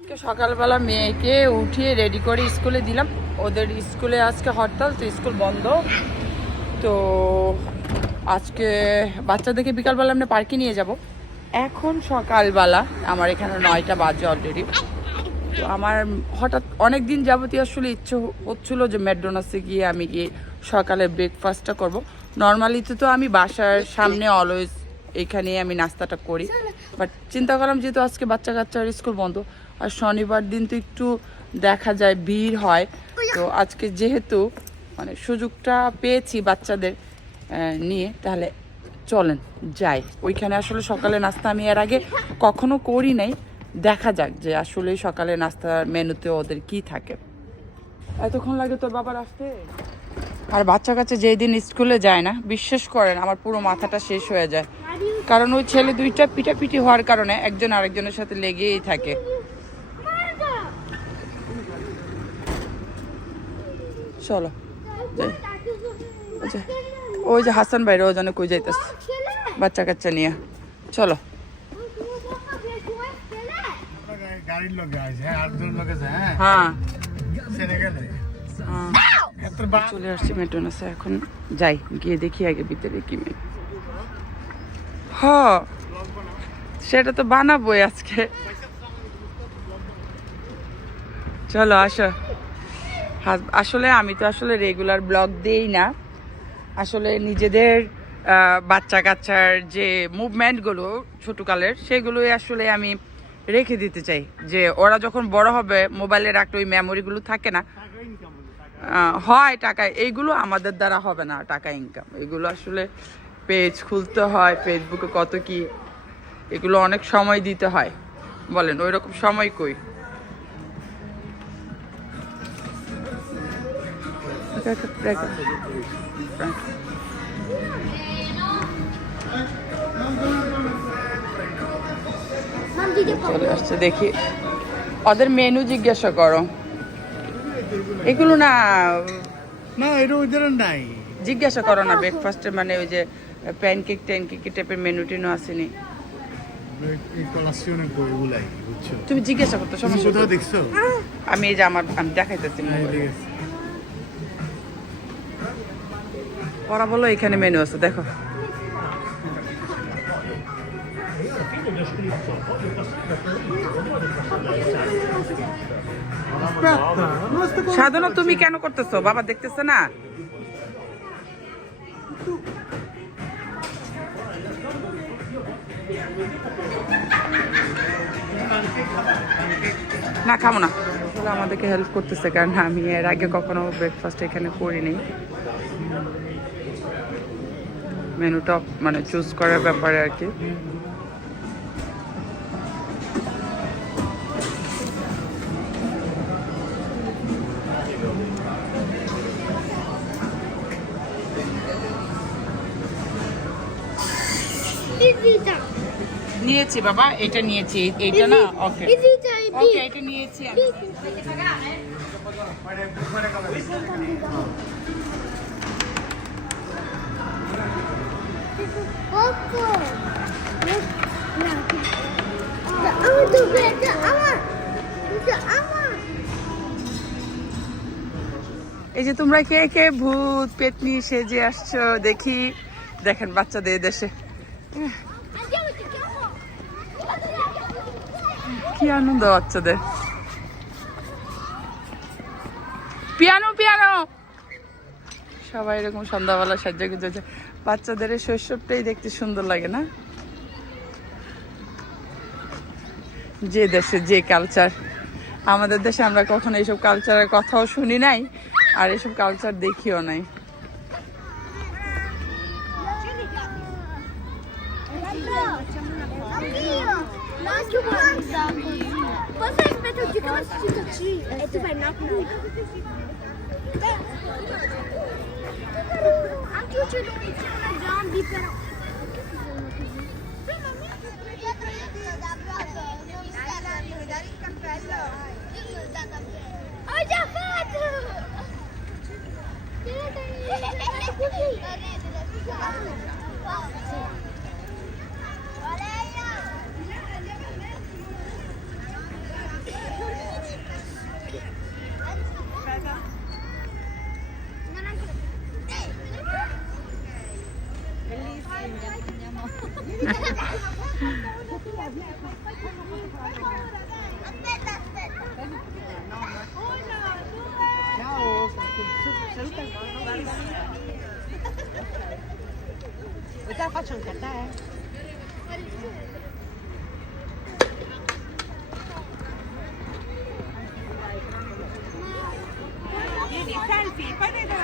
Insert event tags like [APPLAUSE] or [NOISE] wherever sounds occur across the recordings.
আজকে সকালবেলা মেয়েকে উঠিয়ে রেডি করে স্কুলে দিলাম। ওদের স্কুলে আজকে হরতাল, তো স্কুল বন্ধ। তো আজকে বাচ্চাদেরকে বিকালবেলা আমরা পার্কে নিয়ে যাব। এখন সকালবেলা, আমার এখানে নয়টা বাজে অলরেডি তো আমার হঠাৎ অনেক দিন যাবতীয় আসলে ইচ্ছে হচ্ছিল যে ম্যাকডোনাসে গিয়ে আমি গিয়ে সকালে ব্রেকফাস্টটা করব। নর্মালিতে তো আমি বাসার সামনে অলওয়েজ এখানে আমি নাস্তাটা করি। বাট চিন্তা করলাম যেহেতু আজকে বাচ্চা কাচ্চার স্কুল বন্ধ আর শনিবার দিন তো একটু দেখা যায়, ভিড় হয়। তো আজকে যেহেতু মানে সুযোগটা পেয়েছি বাচ্চাদের নিয়ে, তাহলে চলেন, যাই। ওইখানে আসলে সকালে নাস্তা আমি এর আগে কখনো করি নাই। দেখা যাক যে আসলে সকালে নাস্তার মেনুতে ওদের কি থাকে। এতক্ষণ লাগে তোর বাবার আসতে? আর বাচ্চা কাচ্চা যেই দিন স্কুলে যায় না, বিশ্বাস করেন, আমার পুরো মাথাটা শেষ হয়ে যায়। কারণ ওই ছেলে দুইটা পিটাপিটি হওয়ার কারণে একজন আরেকজনের সাথে লেগেই থাকে। চলো ওই যে- হাসান ভাইরা ওজনে কই যাইতেছে। বাচ্চা কাচ্চা নিয়ে। চলো। আছে হ্যাঁ। আছে হ্যাঁ। চলে আসছি মেট্রোনাসে এখন যাই। গিয়ে দেখি আগে ভিতরে কি মেয়ে। হ। সেটা তো বানাবোই আজকে। চলো, আসো। আসলে আমি তো আসলে রেগুলার ব্লগ দেই না। আসলে নিজেদের বাচ্চা কাচ্চার যে মুভমেন্টগুলো ছোটোকালের, সেগুলোই আসলে আমি রেখে দিতে চাই। যে ওরা যখন বড় হবে মোবাইলে রাখলে ওই মেমোরিগুলো থাকে না হয় টাকা, এইগুলো আমাদের দ্বারা হবে না, টাকা ইনকাম এগুলো আসলে পেজ খুলতে হয় ফেসবুকে কত কি, এগুলো অনেক সময় দিতে হয়। বলেন ওই রকম সময় কই? চলে আসছে দেখি। ওদের মেনু জিজ্ঞাসা করো। এগুলো না না এটা ওইদের নাই। জিজ্ঞাসা করো না ব্রেকফাস্টে মানে ওই যে প্যানকেক ট্যানকেক টাইপের মেনু টেনু আসেনি। তুমি জিজ্ঞাসা করতো সমস্যা দেখছ? আমি এই যে আমার আমি দেখাইতেছি হ্যাঁ, দেখেছি। ওরা বলো, এখানে মেনু আছে, দেখো। সাধনা, তুমি কেন করতেছো? বাবা দেখতেছে না। না খাব না। আমাদেরকে হেল্প করতেছে, কারণ আমি এর আগে কখনো ব্রেকফাস্ট এখানে করিনি। মেনুটা মানে চুজ করার ব্যাপারে আর কি। নিয়েছি বাবা এটা নিয়েছি এটা না? ওকে ওকে এটা নিয়েছি এই যে তোমরা কে কে ভূত পেতনি সেজে আসছো দেখি, দেখেন বাচ্চাদের দেশে। কি আনন্দ বাচ্চাদের। Piano piano! সবাই এরকম সন্ধ্যাবেলা সাজ্জা গুজেছে বাচ্চাদের এই শৈশবটাই দেখতে সুন্দর লাগে, না? যে দেশে যে কালচার আমাদের দেশে আমরা কখনো এইসব কালচারের কথাও শুনি নাই, আর এসব কালচার দেখিও নাই। Guarda. più c'è dove c'è una zombie però. Aspetta, aspetta. Ciao, saluta il E te la faccio anche a te. Vieni, selfie, poi vedo.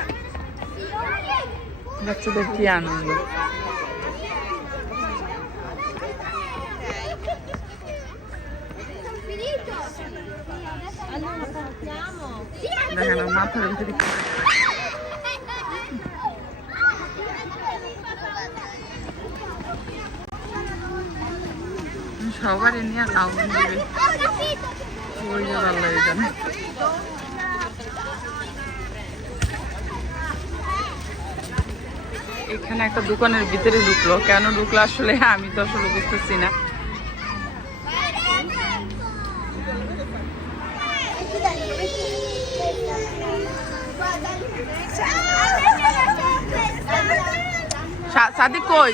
Faccio del piano. দেখেন ওর মাথার ভিতরে সবারই নিয়ে নাও দিবে. ওই যে ভালো জানে। এখানে একটা দোকানের ভিতরে ঢুকলো। কেন ঢুকলো আসলে আমি তো আসলে বুঝতেছি না। সাদিক কই?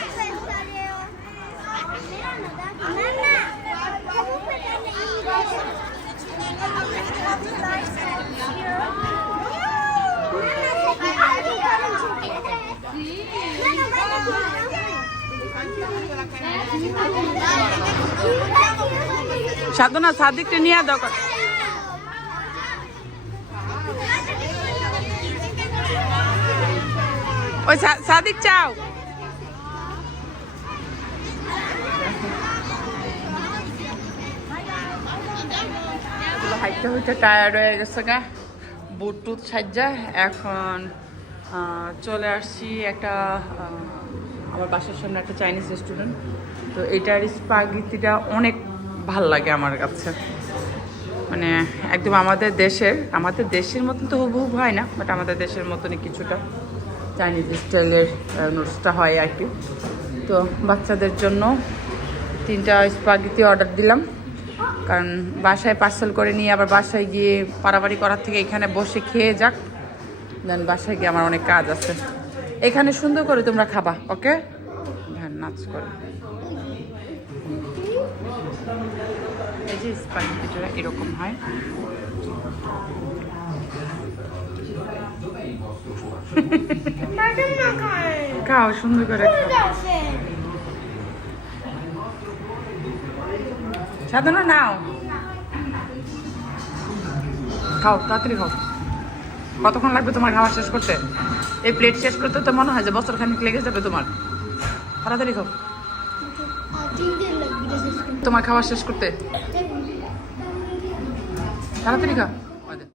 সাধনা সাদিককে নিয়ে দাও ওই সাদিক চাও? হাইটে হইতে টায়ার্ড হয়ে গেছে গা। বুট টুট সাজ্জা এখন চলে আসছি একটা আমার বাসার সামনে একটা চাইনিজ রেস্টুরেন্ট তো এটার স্পাগিতিটা অনেক ভালো লাগে আমার কাছে। মানে একদম আমাদের দেশের আমাদের দেশের মতন তো হুবহু হয় না বাট আমাদের দেশের মতনই কিছুটা। চাইনিজ স্টাইলের নুডলসটা হয় আর কি। তো বাচ্চাদের জন্য তিনটা স্পাগিতি অর্ডার দিলাম। কারণ বাসায় পার্সেল করে নিয়ে আবার বাসায় গিয়ে পারাবাড়ি করার থেকে এখানে বসে খেয়ে যাক। দেন বাসায় গিয়ে আমার অনেক কাজ আছে। এখানে সুন্দর করে তোমরা খাবা, ওকে? হ্যাঁ নাচ করে। এরকম হয়। [LAUGHS] খাও, সুন্দর করে খাও। সাধারণ নাও। খাও, তাড়াতাড়ি খাও। কতক্ষণ লাগবে তোমার খাওয়া শেষ করতে? এই প্লেট শেষ করতে তো মনে হয় যে বছর খানিক লেগে যাবে তোমার। তাড়াতাড়ি খাও। তোমার খাওয়া শেষ করতে? তাড়াতাড়ি খাও।